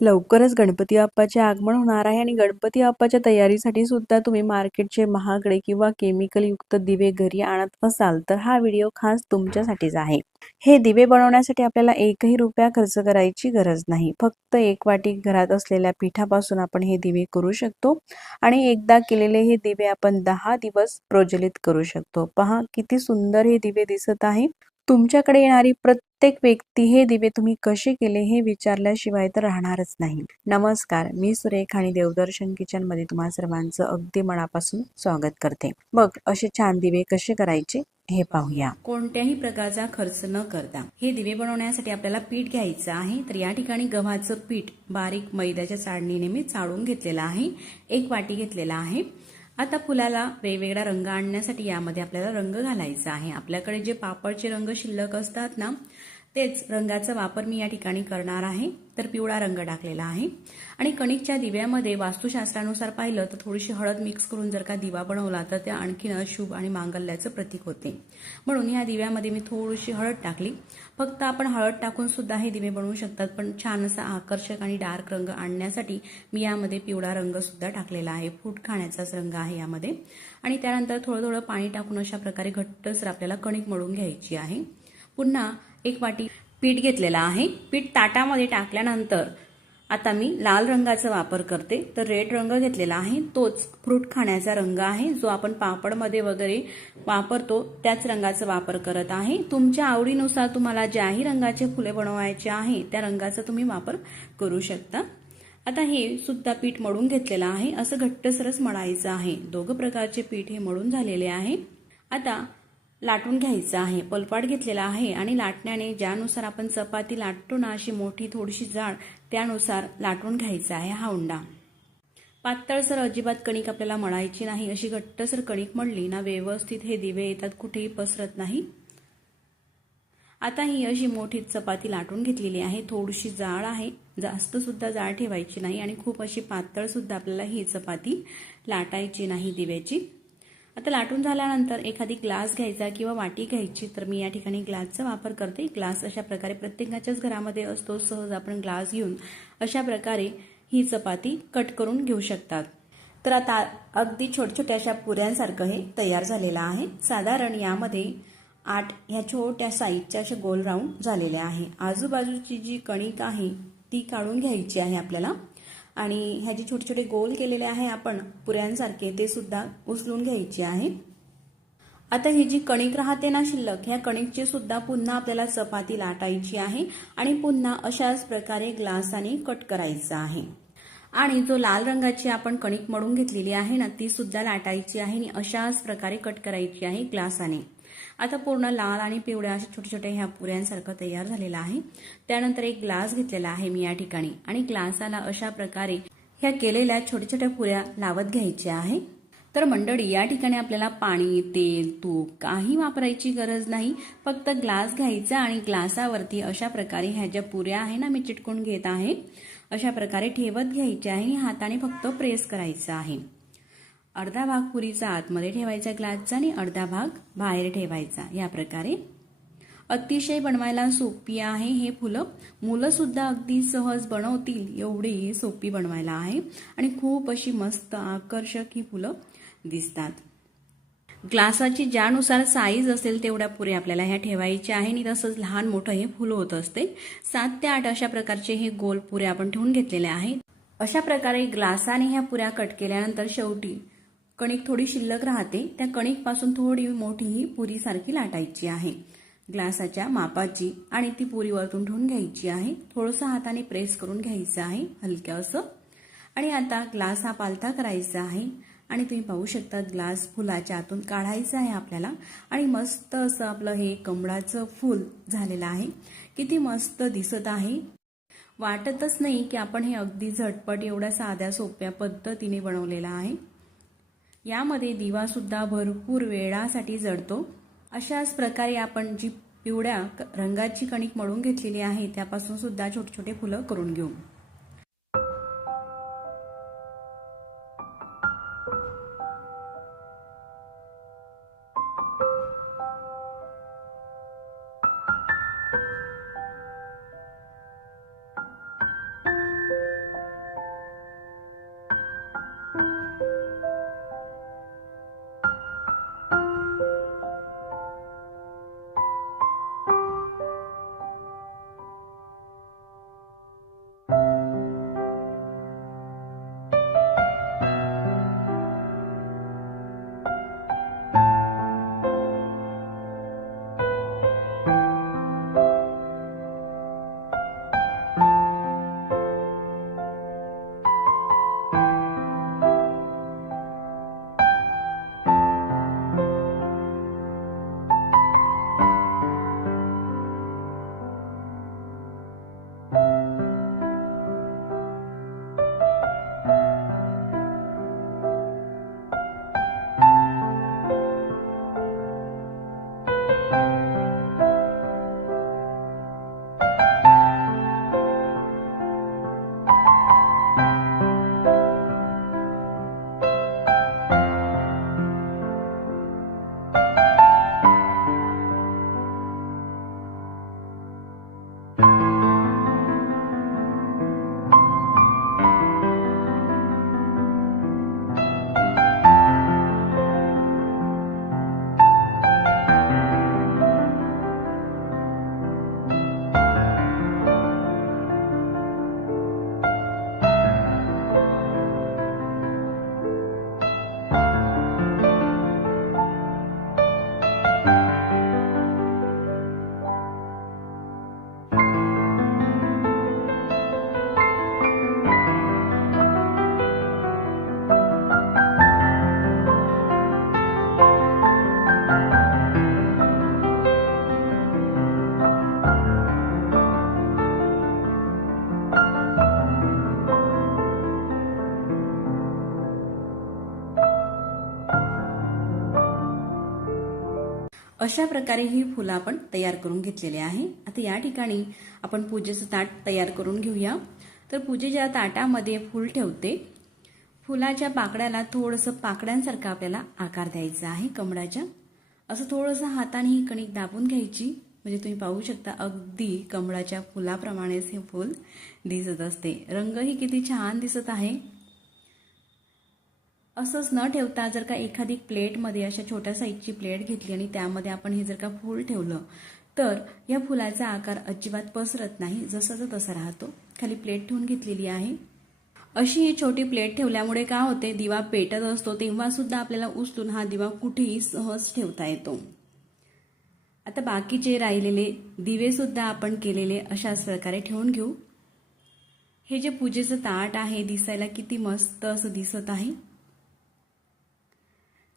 लवकरच गणपती बाप्पाचे आगमन होणार आहे आणि गणपती बाप्पाच्या तयारीसाठी सुद्धा तुम्ही मार्केटचे महागडे किंवा केमिकलयुक्त दिवे घरी आणत असाल तर हा व्हिडिओ खास तुमच्यासाठीच आहे. हे दिवे बनवण्यासाठी आपल्याला एकही रुपया खर्च करायची गरज नाही. फक्त एक वाटी घरात असलेल्या पिठापासून आपण हे दिवे करू शकतो आणि एकदा केलेले हे दिवे आपण दहा दिवस प्रज्वलित करू शकतो. पहा किती सुंदर हे दिवे दिसत आहे. तुमच्याकडे येणारी प्रत्येक व्यक्ती हे दिवे तुम्ही कसे केले हे विचारल्याशिवाय तर राहणारच नाही. नमस्कार मी सुरेख आणि देवदर्शन किचनमध्ये तुम्हा सर्वांचं अगदी मनापासून स्वागत करते. बघ असे छान दिवे कसे करायचे हे पाहूया. कोणत्याही प्रकारचा खर्च न करता हे दिवे बनवण्यासाठी आपल्याला पीठ घ्यायचं आहे. तर या ठिकाणी गव्हाचं पीठ बारीक मैद्याच्या चाळणीने मी चाळून घेतलेलं आहे. एक वाटी घेतलेला आहे. आता फुलाला वेगवेगळा रंग आणण्यासाठी यामध्ये आपल्याला रंग घालायचा आहे. आपल्याकडे जे पापडचे रंग शिल्लक असतात ना तेच रंगाचा वापर मी या ठिकाणी करणार आहे. तर पिवळा रंग टाकलेला आहे. आणि कणिकच्या दिव्यामध्ये वास्तुशास्त्रानुसार पाहिलं तर थोडीशी हळद मिक्स करून जर का दिवा बनवला तर त्या आणखीन शुभ आणि मांगल्याचं प्रतीक होते. म्हणून या दिव्यामध्ये मी थोडीशी हळद टाकली. फक्त आपण हळद टाकून सुद्धा हे दिवे बनवू शकतात पण छान असा आकर्षक आणि डार्क रंग आणण्यासाठी मी यामध्ये पिवळा रंग सुद्धा टाकलेला आहे. फूट खाण्याचाच रंग आहे यामध्ये. आणि त्यानंतर थोडं थोडं पाणी टाकून अशा प्रकारे घट्टसर आपल्याला कणिक मळून घ्यायची आहे. पुन्हा एक वाटी पीठ घेतलेलं आहे. पीठ ताटामध्ये टाकल्यानंतर आता मी लाल रंगाचा वापर करते. तर रेड रंग घेतलेला आहे. तोच फ्रूट खाण्याचा रंग आहे. जो आपण पापडमध्ये वगैरे वापरतो त्याच रंगाचा वापर करत आहे. तुमच्या आवडीनुसार तुम्हाला ज्याही रंगाचे फुले बनवायचे आहे त्या रंगाचा तुम्ही वापर करू शकता. आता हे सुद्धा पीठ मळून घेतलेलं आहे. असं घट्टसरस मळायचं आहे. दोघं प्रकारचे पीठ हे मळून झालेले आहे. आता लाटून घ्यायचं आहे. पलपाट घेतलेला आहे आणि लाटण्याने ज्यानुसार आपण चपाती लाटतो ना अशी मोठी थोडीशी जाड त्यानुसार लाटून घ्यायचा आहे हा उंडा. पातळसर अजिबात कणिक आपल्याला मळायची नाही अशी घट्टसर कणिक मळली ना व्यवस्थित हे दिवे येतात कुठेही पसरत नाही. आता ही अशी मोठी चपाती लाटून घेतलेली आहे. थोडीशी जाड आहे जास्त सुद्धा जाड ठेवायची नाही आणि खूप अशी पातळ सुद्धा आपल्याला ही चपाती लाटायची नाही दिव्याची. आता लाटून झाल्यानंतर एखादी ग्लास घ्यायचा किंवा वाटी घ्यायची तर मी या ठिकाणी ग्लासचा वापर करते. ग्लास अशा प्रकारे प्रत्येकाच्याच घरामध्ये असतो. सहज आपण ग्लास घेऊन अशा प्रकारे ही चपाती कट करून घेऊ शकतात. तर आता अगदी छोट्या छोट्या अशा पुऱ्यांसारखं हे तयार झालेलं आहे. साधारण यामध्ये आठ ह्या छोट्या साईजच्या अशा गोल राऊंड झालेल्या आहे. आजूबाजूची जी कणिक आहे ती काढून घ्यायची आहे आपल्याला. आणि ह्याचे छोटे छोटे गोल केलेले आहे आपण पुऱ्यांसारखे ते सुद्धा उचलून घ्यायचे आहे. आता ही जी कणिक राहते ना शिल्लक ह्या कणिकची सुद्धा पुन्हा आपल्याला चपाती लाटायची आहे आणि पुन्हा अशाच प्रकारे ग्लासाने कट करायचं आहे. आणि जो लाल रंगाची आपण कणिक मळून घेतलेली आहे ना ती सुद्धा लाटायची आहे आणि अशाच प्रकारे कट करायची आहे ग्लासाने. आता पूर्ण लाल आणि पिवळ्या अशा छोट्या छोट्या ह्या पुऱ्यांसारखं तयार झालेलं आहे. त्यानंतर एक ग्लास घेतलेला आहे मी या ठिकाणी आणि ग्लासाला अशा प्रकारे ह्या केलेल्या छोट्या छोट्या पुऱ्या लावत घ्यायच्या आहे. तर मंडळी या ठिकाणी आपल्याला पाणी तेल तूप काही वापरायची गरज नाही. फक्त ग्लास घ्यायचा आणि ग्लासावरती अशा प्रकारे ह्या ज्या पुऱ्या आहे ना मी चिटकून घेत आहे अशा प्रकारे ठेवत घ्यायच्या आहे. आणि हाताने फक्त प्रेस करायचं आहे. अर्धा भाग पुरीचा आतमध्ये ठेवायचा ग्लासचा आणि अर्धा भाग बाहेर ठेवायचा या प्रकारे. अतिशय बनवायला सोपी आहे हे फुलं. मुलंसुद्धा अगदी सहज बनवतील एवढी सोपी बनवायला आहे. आणि खूप अशी मस्त आकर्षक ही फुलं दिसतात. ग्लासाची ज्यानुसार साईज असेल तेवढ्या पुरे आपल्याला ह्या ठेवायच्या आहे आणि तसंच लहान मोठं हे फुलं होत असते. सात ते आठ अशा प्रकारचे हे गोल पुरे आपण ठेवून घेतलेले आहेत. अशा प्रकारे ग्लासाने ह्या पुऱ्या कट केल्यानंतर शेवटी कणिक थोडी शिल्लक राहते. त्या कणिकपासून थोडी मोठी ही पुरीसारखी लाटायची आहे. ग्लासाच्या मापाची आणि ती पुरी वरतून ठेवून घ्यायची आहे. थोडंसं हाताने प्रेस करून घ्यायचं आहे हलक्या असं. आणि आता ग्लास हा पालथा करायचा आहे. आणि तुम्ही पाहू शकता ग्लास फुलाच्या आतून काढायचं आहे आपल्याला. आणि मस्त असं आपलं हे कमळाचं फूल झालेलं आहे. किती मस्त दिसत आहे. वाटतच नाही की आपण हे अगदी झटपट एवढ्या साध्या सोप्या पद्धतीने बनवलेलं आहे. यामध्ये दिवासुद्धा भरपूर वेळासाठी जळतो अशाच प्रकारे आपण जी पिवळ्या रंगाची कणिक मळून घेतलेली आहे त्यापासून सुद्धा छोटे छोटे फुलं करून घेऊ. अशा प्रकारे ही फुलं आपण तयार करून घेतलेली आहे. आता या ठिकाणी आपण पूजेचं ताट तयार करून घेऊया. तर पूजेच्या ताटामध्ये फूल ठेवते फुलाच्या पाकड्याला थोडंसं पाकड्यांसारखं आपल्याला आकार द्यायचा आहे कमळाच्या. असं थोडंसं हाताने ही कणिक दाबून घ्यायची. म्हणजे तुम्ही पाहू शकता अगदी कमळाच्या फुलाप्रमाणेच हे फूल दिसत असते. रंगही किती छान दिसत आहे. असंच न ठेवता जर का एखादी प्लेटमध्ये अशा छोट्या साईजची प्लेट घेतली आणि त्यामध्ये आपण हे जर का फूल ठेवलं तर या फुलाचा आकार अजिबात पसरत नाही जसाचा तसा राहतो. खाली प्लेट ठेवून घेतलेली आहे. अशी ही छोटी प्लेट ठेवल्यामुळे काय होते दिवा पेटत असतो तेव्हा सुद्धा आपल्याला उचलून हा दिवा कुठेही सहज ठेवता येतो. आता बाकीचे राहिलेले दिवे सुद्धा आपण केलेले अशाच प्रकारे ठेवून घेऊ. हे जे पूजेचं ताट आहे दिसायला किती मस्त असं दिसत आहे.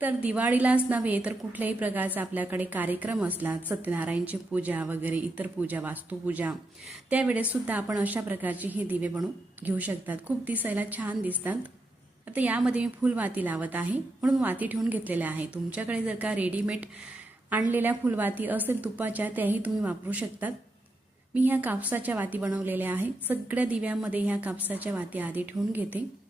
तर दिवाळीलाच नव्हे तर कुठल्याही प्रकारचा आपल्याकडे कार्यक्रम असला सत्यनारायणची पूजा वगैरे इतर पूजा वास्तुपूजा त्यावेळेस सुद्धा आपण अशा प्रकारचे हे दिवे बनवून घेऊ शकतात. खूप दिसायला छान दिसतात. आता यामध्ये मी फुलवाती लावत आहे. म्हणून वाती ठेवून घेतलेल्या आहे तुमच्याकडे जर का रेडीमेड आणलेल्या फुलवाती असेल तुपाच्या त्याही तुम्ही वापरू शकतात. मी ह्या कापसाच्या वाती बनवलेल्या आहे सगळ्या दिव्यामध्ये ह्या कापसाच्या वाती आधी ठेवून घेते.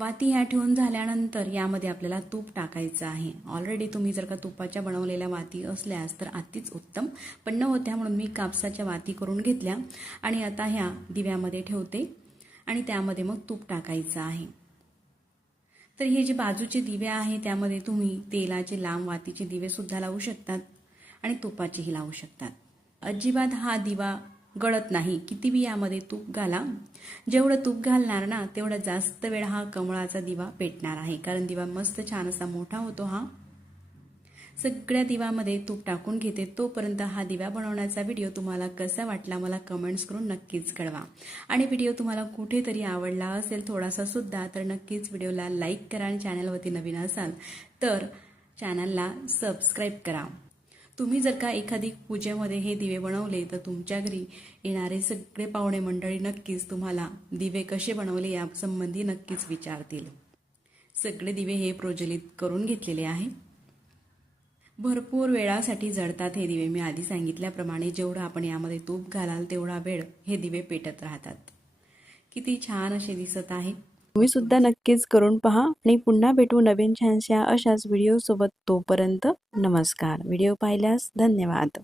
वाती ह्या ठेवून झाल्यानंतर यामध्ये आपल्याला तूप टाकायचं आहे. ऑलरेडी तुम्ही जर का तुपाच्या बनवलेल्या वाती असल्यास तर अतिच उत्तम. पण न होत्या म्हणून मी कापसाच्या वाती करून घेतल्या आणि आता ह्या दिव्यामध्ये ठेवते आणि त्यामध्ये मग तूप टाकायचं आहे. तर हे जे बाजूचे दिवे आहे त्यामध्ये तुम्ही तेलाचे लांब वातीचे दिवेसुद्धा लावू शकतात आणि तुपाचेही लावू शकतात. अजिबात हा दिवा गळत नाही. किती बी यामध्ये तूप घाला. जेवढं तूप घालणार ना तेवढा जास्त वेळ हा कमळाचा दिवा पेटणार आहे. कारण दिवा मस्त छान असा मोठा होतो हा. सगळ्या दिवामध्ये तूप टाकून घेते. तोपर्यंत हा दिवा बनवण्याचा व्हिडिओ तुम्हाला कसा वाटला मला कमेंट्स करून नक्कीच कळवा. आणि व्हिडिओ तुम्हाला कुठेतरी आवडला असेल थोडासा सुद्धा तर नक्कीच व्हिडिओला लाईक करा आणि चॅनलवरती नवीन असाल तर चॅनलला सबस्क्राईब करा. तुम्ही जर का एखादी पूजेमध्ये हे दिवे बनवले तर तुमच्या घरी येणारे सगळे पाहुणे मंडळी नक्कीच तुम्हाला दिवे कसे बनवले यासंबंधी नक्कीच विचारतील. सगळे दिवे हे प्रज्वलित करून घेतलेले आहे. भरपूर वेळासाठी जळतात हे दिवे. मी आधी सांगितल्याप्रमाणे जेवढं आपण यामध्ये तूप घालाल तेवढा वेळ हे दिवे पेटत राहतात. किती छान असे दिसत आहे. तुम्ही सुद्धा नक्कीच करून पहा आणि पुन्हा भेटू नवीन छानशा अशाच व्हिडिओ सोबत तोपर्यंत नमस्कार. व्हिडिओ पाहिल्यास धन्यवाद.